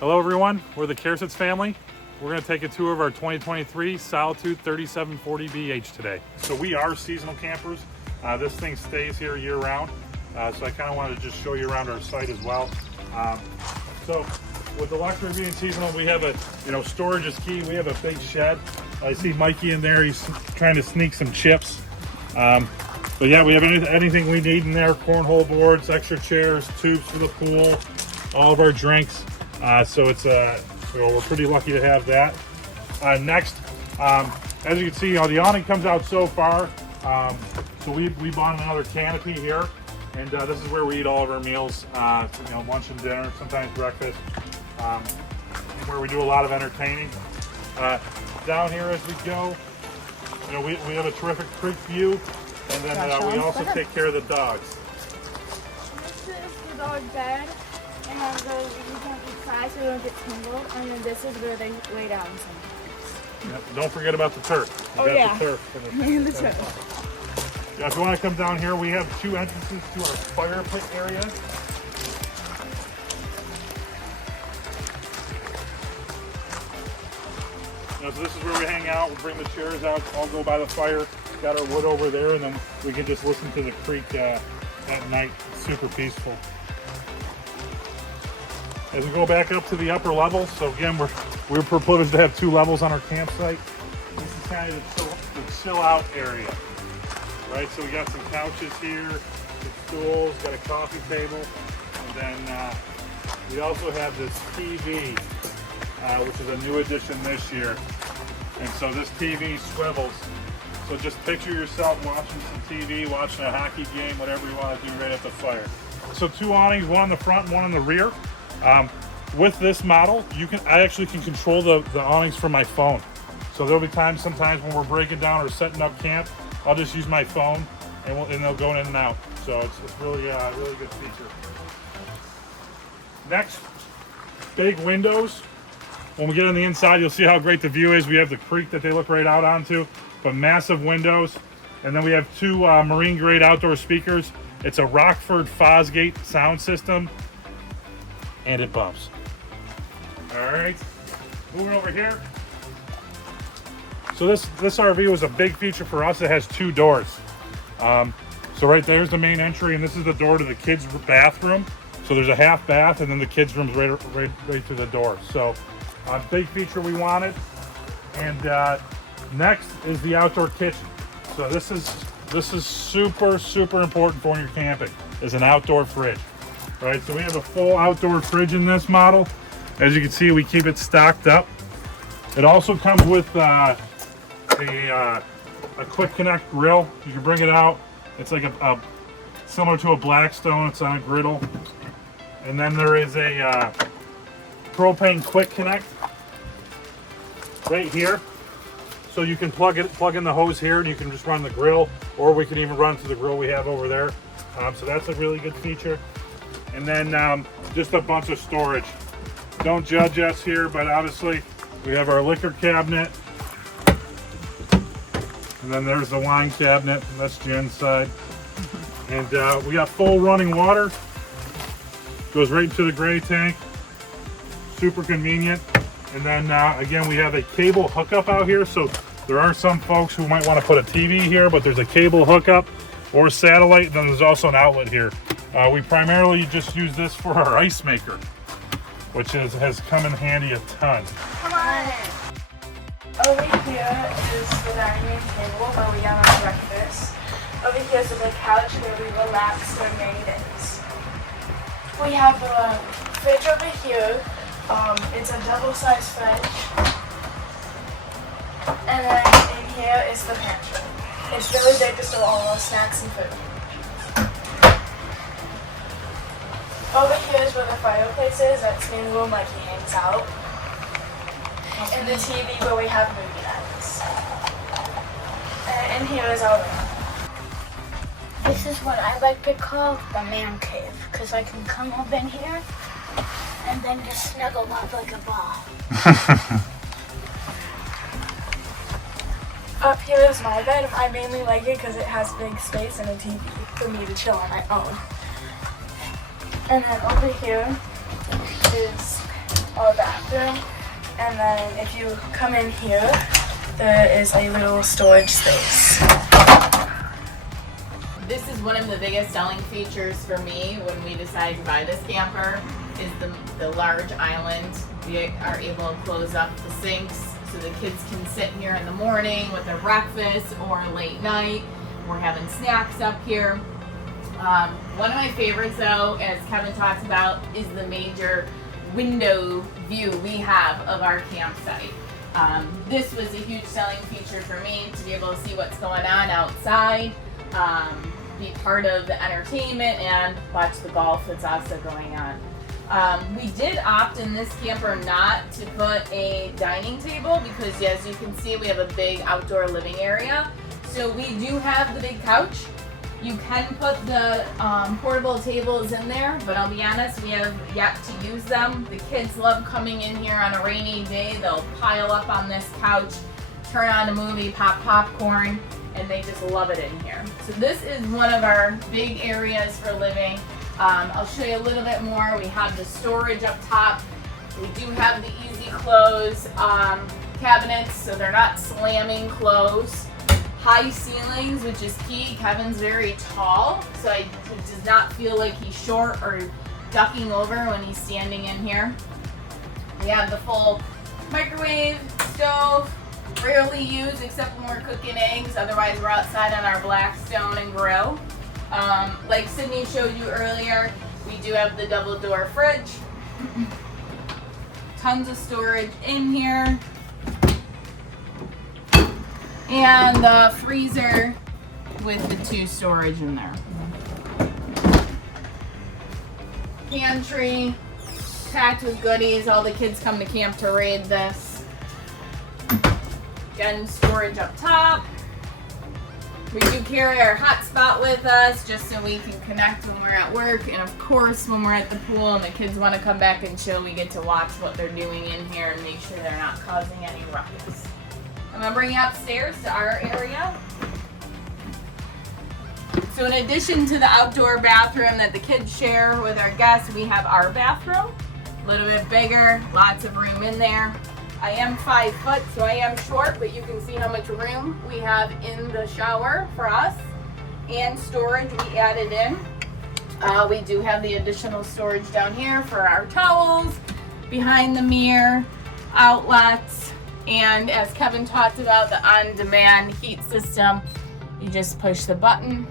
Hello everyone, we're the Kersitz family. We're going to take a tour of our 2023 Solitude 3740 BH today. So we are seasonal campers. This thing stays here year round. So I kind of wanted to just show you around our site as well. So with the luxury of being seasonal, we have a, storage is key. We have a big shed. I see Mikey in there. He's trying to sneak some chips. But yeah, we have anything we need in there. Cornhole boards, extra chairs, tubes for the pool, all of our drinks. So it's we're pretty lucky to have that. Next, as you can see, the awning comes out so far. So we bought another canopy here, and this is where we eat all of our meals. Lunch and dinner, sometimes breakfast. Where we do a lot of entertaining. Down here as we go, we have a terrific creek view, and then we also take care of the dogs. This is the dog bed. And then we can't be fast so we don't get tangled. And then this is where they lay down sometimes. Yep. Don't forget about the turf. The turf. And the turf. Yeah, if you want to come down here, we have two entrances to our fire pit area. So this is where we hang out. We'll bring the chairs out, all go by the fire. Got our wood over there, and then we can just listen to the creek at night. It's super peaceful. As we go back up to the upper levels, so again, we're privileged to have two levels on our campsite. This is kind of the chill out area, right? So we got some couches here, some stools, got a coffee table, and then we also have this TV, which is a new addition this year. And so this TV swivels. So just picture yourself watching some TV, watching a hockey game, whatever you want to do right at the fire. So two awnings, one on the front and one on the rear. With this model, I actually can control the awnings from my phone. So there'll be sometimes when we're breaking down or setting up camp, I'll just use my phone and they'll go in and out. So it's really really good feature. Next, big windows. When we get on the inside, you'll see how great the view is. We have the creek that they look right out onto, but massive windows. And then we have two marine grade outdoor speakers. It's a Rockford Fosgate sound system. And it bumps. All right, moving over here. So this RV was a big feature for us. It has two doors. So right there's the main entry, and this is the door to the kids' bathroom. So there's a half bath, and then the kids' room's right through the door. So big feature we wanted. And next is the outdoor kitchen. So this is super important for when you're camping. Is an outdoor fridge. Right, so we have a full outdoor fridge in this model. As you can see, we keep it stocked up. It also comes with a quick connect grill. You can bring it out. It's like a similar to a Blackstone. It's on a griddle. And then there is a propane quick connect right here. So you can plug in the hose here, and you can just run the grill, or we can even run to the grill we have over there. So that's a really good feature. And then just a bunch of storage. Don't judge us here, but obviously we have our liquor cabinet. And then there's the wine cabinet. That's Jen's side. And we got full running water. Goes right into the gray tank. Super convenient. And then again, we have a cable hookup out here. So there are some folks who might want to put a TV here, but there's a cable hookup or satellite. And then there's also an outlet here. We primarily just use this for our ice maker, which has come in handy a ton. Come on! Over here is the dining room table where we have our breakfast. Over here is the couch where we relax on rainy days. We have a fridge over here. It's a double-sized fridge. And then in here is the pantry. It's really big to store all our snacks and food. Over here is where the fireplace is. That's main room like he hangs out. And the TV where we have movie nights. And in here is our room. This is what I like to call the man cave, because I can come up in here and then just snuggle up like a ball. Up here is my bed. I mainly like it because it has big space and a TV for me to chill on my own. And then over here is our bathroom. And then if you come in here, there is a little storage space. This is one of the biggest selling features for me when we decided to buy this camper is the large island. We are able to close up the sinks so the kids can sit here in the morning with their breakfast or late night. We're having snacks up here. One of my favorites though, as Kevin talks about, is the major window view we have of our campsite. This was a huge selling feature for me to be able to see what's going on outside, be part of the entertainment and watch the golf that's also going on. We did opt in this camper not to put a dining table because as you can see we have a big outdoor living area. So we do have the big couch. You can put the portable tables in there, but I'll be honest, we have yet to use them. The kids love coming in here on a rainy day. They'll pile up on this couch, turn on a movie, pop popcorn, and they just love it in here. So this is one of our big areas for living. I'll show you a little bit more. We have the storage up top. We do have the easy close cabinets, so they're not slamming closed. High ceilings, which is key. Kevin's very tall, so he does not feel like he's short or ducking over when he's standing in here. We have the full microwave, stove, rarely used except when we're cooking eggs, otherwise we're outside on our Blackstone and grill. Like Sydney showed you earlier, we do have the double door fridge. Tons of storage in here. And the freezer with the 2 storage in there. Pantry, packed with goodies. All the kids come to camp to raid this. Again, storage up top. We do carry our hotspot with us just so we can connect when we're at work. And of course, when we're at the pool and the kids want to come back and chill, we get to watch what they're doing in here and make sure they're not causing any ruckus. I'm going to bring you upstairs to our area. So in addition to the outdoor bathroom that the kids share with our guests, we have our bathroom. A little bit bigger, lots of room in there. I am 5 foot, so I am short, but you can see how much room we have in the shower for us. And storage we added in. We do have the additional storage down here for our towels, behind the mirror, outlets. And as Kevin talked about, the on-demand heat system, you just push the button,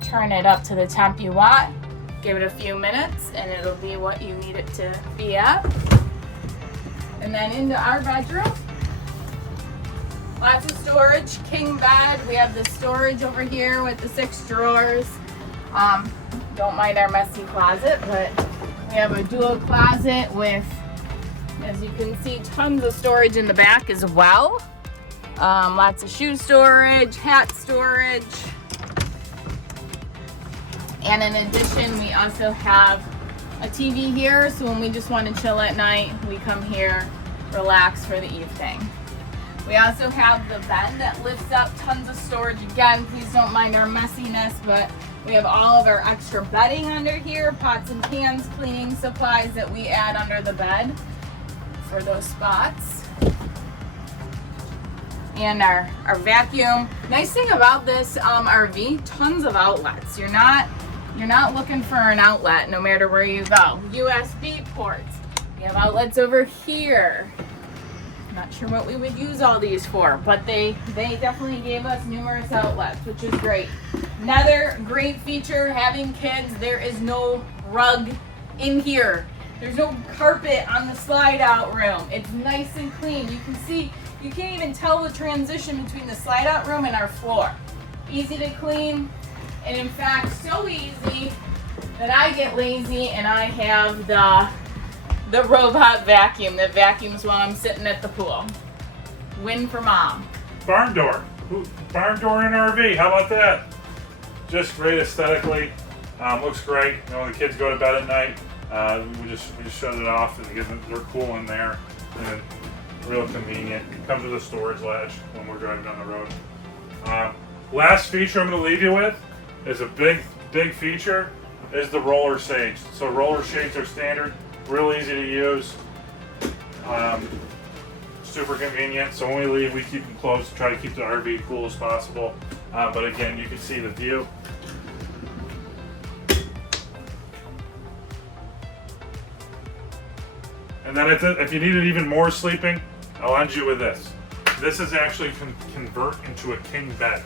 turn it up to the temp you want, give it a few minutes, and it'll be what you need it to be at. And then into our bedroom, lots of storage, king bed. We have the storage over here with the 6 drawers. Don't mind our messy closet, but we have a dual closet with, as you can see, tons of storage in the back as well. Lots of shoe storage, hat storage. And in addition, we also have a TV here, so when we just want to chill at night, we come here, relax for the evening. We also have the bed that lifts up, tons of storage. Again, please don't mind our messiness, but we have all of our extra bedding under here, pots and pans, cleaning supplies that we add under the bed for those spots. And our vacuum. Nice thing about this RV, tons of outlets. You're not looking for an outlet no matter where you go. USB ports. We have outlets over here. Not sure what we would use all these for, but they definitely gave us numerous outlets, which is great. Another great feature, having kids, there is no rug in here. There's no carpet on the slide out room. It's nice and clean. You can see, you can't even tell the transition between the slide out room and our floor. Easy to clean, and in fact, so easy that I get lazy and I have the robot vacuum that vacuums while I'm sitting at the pool. Win for mom. Barn door. Barn door in an RV. How about that? Just great aesthetically. Looks great. You know, when the kids go to bed at night, we just shut it off and they're cool in there. And real convenient. It comes with a storage latch when we're driving down the road. Last feature I'm going to leave you with is a big feature is the roller shades. So roller shades are standard, real easy to use. Super convenient. So when we leave, we keep them closed, try to keep the RV cool as possible. But again, you can see the view. And then if you needed even more sleeping, I'll end you with this. This is actually convert into a king bed,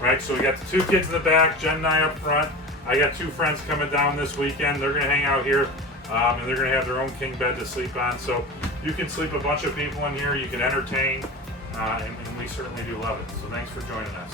right? So we got the 2 kids in the back, Jen and I up front. I got 2 friends coming down this weekend. They're gonna hang out here, and they're gonna have their own king bed to sleep on. So you can sleep a bunch of people in here, you can entertain, and we certainly do love it. So thanks for joining us.